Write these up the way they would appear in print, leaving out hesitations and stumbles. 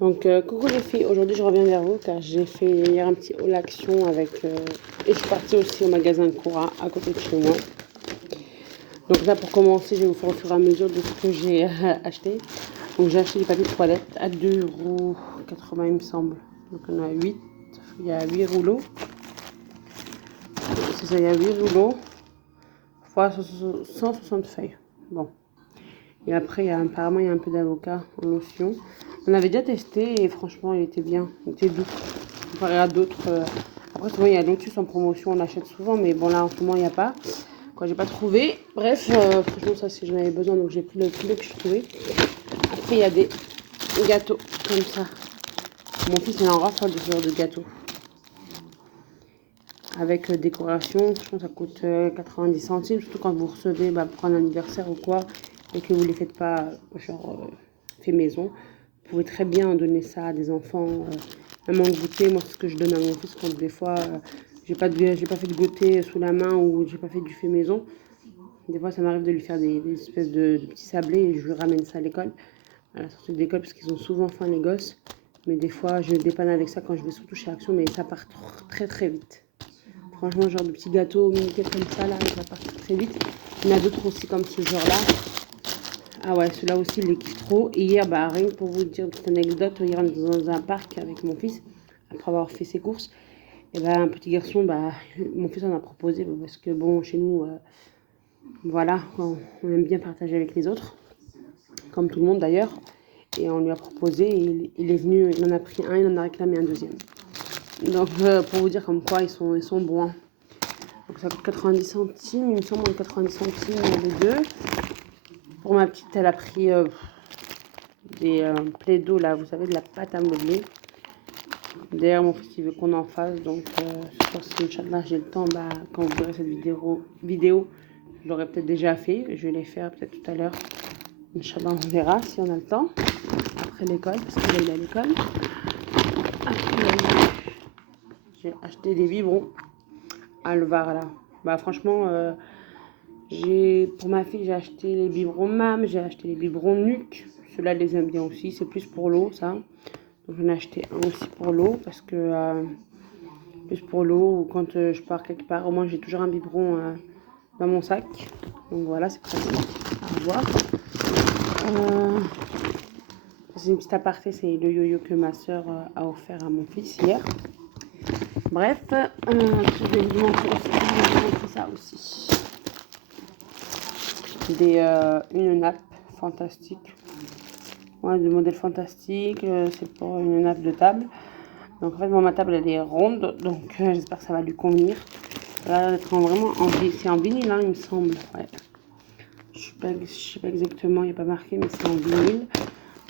Donc, coucou les filles, aujourd'hui je reviens vers vous car j'ai fait hier un petit haul action avec... et je suis partie aussi au magasin Cora à côté de chez moi. Donc là pour commencer, je vais vous faire au fur et à mesure de ce que j'ai acheté. Donc j'ai acheté des papiers de toilette à 2,80 € il me semble. Donc on a 8, il y a 8 rouleaux. C'est ça, il y a 8 rouleaux fois 160 feuilles. Bon. Et après, apparemment, il y a un peu d'avocat en lotion. On avait déjà testé et franchement, il était bien. Il était doux. Comparé à d'autres. Après, souvent, il y a Lotus en promotion. On l'achète souvent. Mais bon, là, en ce moment, il n'y a pas. Quoi, j'ai pas trouvé. Bref, franchement, ça, si j'en avais besoin. Donc, j'ai pris le plus que je trouvais. Après, il y a des gâteaux comme ça. Mon fils, il en raffole de ce genre de gâteaux. Avec décoration. Franchement, ça coûte 90 centimes. Surtout quand vous recevez pour un anniversaire ou quoi. Et que vous ne les faites pas, genre, fait maison. Vous pouvez très bien donner ça à des enfants, même en goûter. Moi, c'est ce que je donne à mon fils quand des fois, j'ai pas fait de goûter sous la main ou j'ai pas fait du fait maison. Des fois, ça m'arrive de lui faire des espèces de petits sablés et je lui ramène ça à l'école, à la sortie de l'école, parce qu'ils ont souvent faim, les gosses. Mais des fois, je dépanne avec ça quand je vais surtout chez Action, mais ça part très très vite. Franchement, genre de petits gâteaux miniature comme ça, là, ça part très vite. Il y en a d'autres aussi comme ce genre-là. Ah ouais, celui-là aussi, il les kiffe trop. Et hier, rien que pour vous dire une petite anecdote, hier, on était dans un parc avec mon fils, après avoir fait ses courses. Et un petit garçon, mon fils en a proposé, parce que bon, chez nous, voilà, on aime bien partager avec les autres, comme tout le monde d'ailleurs. Et on lui a proposé, et il est venu, il en a pris un, il en a réclamé un deuxième. Donc, pour vous dire comme quoi, ils sont bons. Hein. Donc ça coûte 90 centimes, il me semble, 90 centimes les deux. Pour ma petite, elle a pris des plaidos là, vous savez, de la pâte à modeler. D'ailleurs, mon fils il veut qu'on en fasse, donc je pense que Inch'Allah, j'ai le temps, quand vous verrez cette vidéo, je l'aurais peut-être déjà fait. Je vais les faire peut-être tout à l'heure. Inch'Allah, on verra si on a le temps. Après l'école, parce qu'il est à l'école. J'ai acheté des biberons à Alvar là. Franchement, pour ma fille, j'ai acheté les biberons MAM, j'ai acheté les biberons NUC. Ceux-là, les aime bien aussi. C'est plus pour l'eau, ça. Donc, j'en ai acheté un aussi pour l'eau, parce que plus pour l'eau, ou quand je pars quelque part, au moins j'ai toujours un biberon dans mon sac. Donc voilà, c'est pratique à avoir. C'est une petite aparté, c'est le yo-yo que ma soeur a offert à mon fils hier. Bref, je vais vous montrer ça aussi. Une nappe fantastique. Ouais, du modèle fantastique, c'est pour une nappe de table. Donc en fait, ma table elle est ronde, donc j'espère que ça va lui convenir. Là, d'être vraiment c'est en vinyle, hein, il me semble. Ouais. Je sais pas exactement, il n'y a pas marqué, mais c'est en vinyle.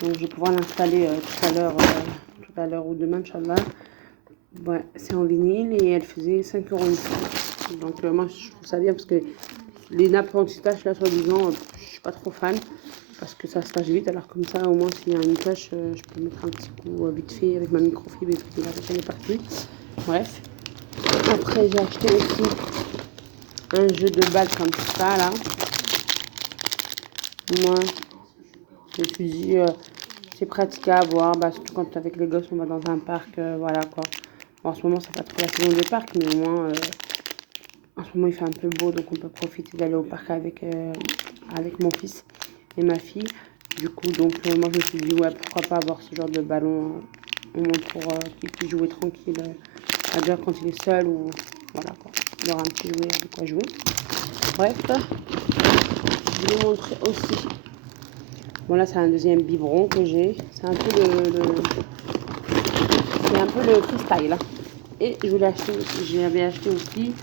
Donc je vais pouvoir l'installer tout à l'heure ou demain, Inch'Allah. Ouais, c'est en vinyle et elle faisait 5 € une fois. Donc moi je trouve ça bien parce que les nappes anti-taches là, soi-disant, je suis pas trop fan. Parce que ça se tâche vite, alors comme ça, au moins, s'il y a une tâche, je peux mettre un petit coup vite fait avec ma microfibre et puis la tâche est partie. Bref. Après, j'ai acheté aussi un jeu de balles comme ça, là. Moi, je me suis dit, c'est pratique à avoir, surtout quand avec les gosses, on va dans un parc, voilà quoi. Bon, en ce moment, c'est pas trop la saison des parcs, mais au moins, en ce moment, il fait un peu beau, donc on peut profiter d'aller au parc avec mon fils et ma fille. Du coup, donc moi je me suis dit, ouais, pourquoi pas avoir ce genre de ballon, au moins pour qu'il puisse jouer tranquille, à dire quand il est seul ou voilà quoi. Il aura un petit jouet avec quoi jouer. Bref, je vais vous montrer aussi. Bon, là, c'est un deuxième biberon que j'ai. C'est un peu le freestyle. Hein. Et j'avais acheté aussi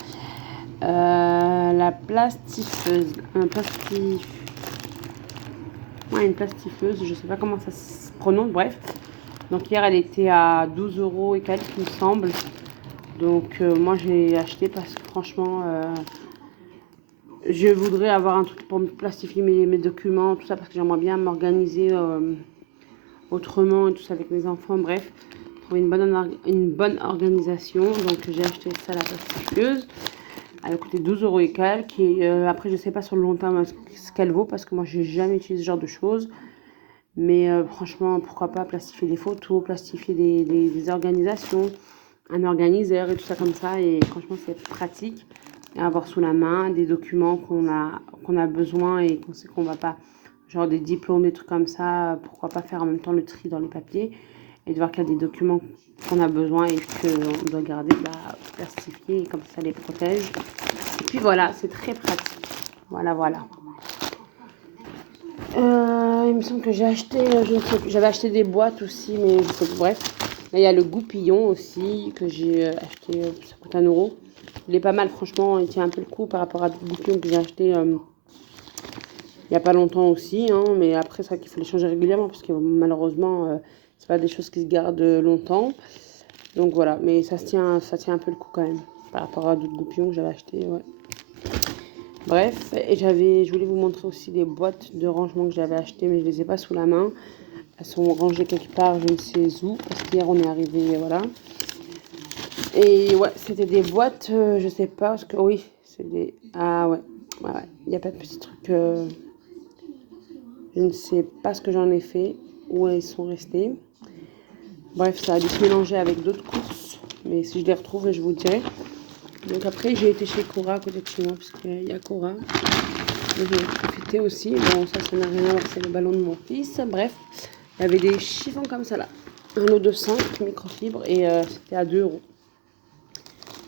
la plastifeuse. Une plastifeuse, je sais pas comment ça se prononce, bref. Donc hier elle était à 12 € et quelques il me semble. Donc moi j'ai acheté parce que franchement je voudrais avoir un truc pour me plastifier mes documents, tout ça, parce que j'aimerais bien m'organiser autrement et tout ça avec mes enfants, bref. Trouver une bonne organisation. Donc j'ai acheté ça, la plastifieuse. Elle a coûté 12 € et quelques. Et après je sais pas sur le long terme ce qu'elle vaut, parce que moi j'ai jamais utilisé ce genre de choses. Mais franchement, pourquoi pas plastifier des photos, plastifier des organisations, un organiseur et tout ça comme ça. Et franchement, c'est pratique à avoir sous la main, des documents qu'on a besoin et qu'on sait qu'on va pas, genre des diplômes, des trucs comme ça. Pourquoi pas faire en même temps le tri dans les papiers et de voir qu'il y a des documents qu'on a besoin et qu'on doit garder, plastifier, et comme ça les protège. Et puis voilà, c'est très pratique. Voilà, voilà. Il me semble que j'avais acheté des boîtes aussi, mais je sais pas, bref. Là, il y a le goupillon aussi que j'ai acheté, ça coûte 1 €. Il est pas mal, franchement, il tient un peu le coup par rapport à d'autres goupillons que j'ai acheté il n'y a pas longtemps aussi, hein, mais après, c'est vrai qu'il faut les changer régulièrement parce que malheureusement, c'est pas des choses qui se gardent longtemps. Donc voilà, mais ça tient un peu le coup quand même par rapport à d'autres goupillons que j'avais acheté, ouais. Bref, et je voulais vous montrer aussi des boîtes de rangement que j'avais achetées, mais je les ai pas sous la main. Elles sont rangées quelque part, je ne sais où, parce qu'hier on est arrivé, voilà. Et ouais, c'était des boîtes, je sais pas, parce que oui, c'est des... Ah ouais, ouais, il y a pas de petits trucs, je ne sais pas ce que j'en ai fait, où elles sont restées. Bref, ça a dû se mélanger avec d'autres courses, mais si je les retrouve, je vous dirai. Donc après, j'ai été chez Cora, à côté de chez moi, parce qu'il y a Cora. J'en ai profité aussi. Bon, ça n'a rien à voir, c'est le ballon de mon fils. Bref, il y avait des chiffons comme ça là. Un lot de 5 microfibres et c'était à 2 €.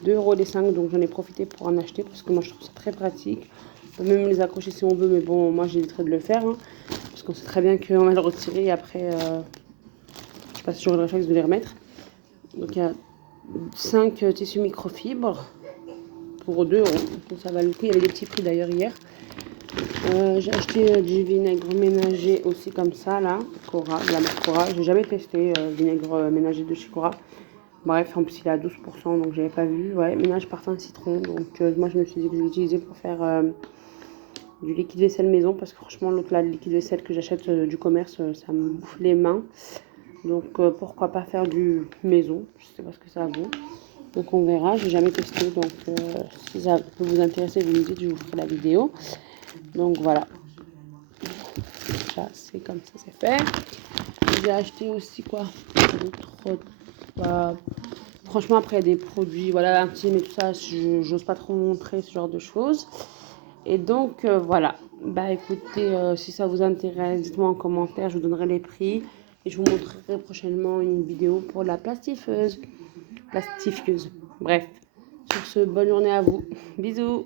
2 € les 5, donc j'en ai profité pour en acheter parce que moi je trouve ça très pratique. On peut même les accrocher si on veut, mais bon, moi j'éviterai de le faire. Hein, parce qu'on sait très bien qu'on va le retirer et après, je passe toujours le réflexe de les remettre. Donc il y a 5 tissus microfibres pour 2 €. Donc ça va le coup. Il y avait des petits prix d'ailleurs hier. J'ai acheté du vinaigre ménager aussi comme ça là, Cora, de la marque Cora. J'ai jamais testé vinaigre ménager de chez Cora. Bref, en plus il est à 12%, donc j'avais pas vu. Ouais, ménage parfum citron. Donc moi je me suis dit que je l'utilisais pour faire du liquide vaisselle maison parce que franchement l'autre là, le liquide vaisselle que j'achète du commerce, ça me bouffe les mains. Donc pourquoi pas faire du maison, je sais pas ce que ça vaut. Donc on verra, j'ai jamais testé, donc si ça peut vous intéresser, vous me dites, je vous ferai la vidéo. Donc voilà, ça c'est comme ça c'est fait. J'ai acheté aussi quoi d'autre, franchement après il y a des produits voilà intimes et tout ça, j'ose pas trop montrer ce genre de choses. Et donc voilà, bah écoutez, si ça vous intéresse, dites-moi en commentaire, je vous donnerai les prix et je vous montrerai prochainement une vidéo pour la plastifieuse. Bref, sur ce, bonne journée à vous, bisous.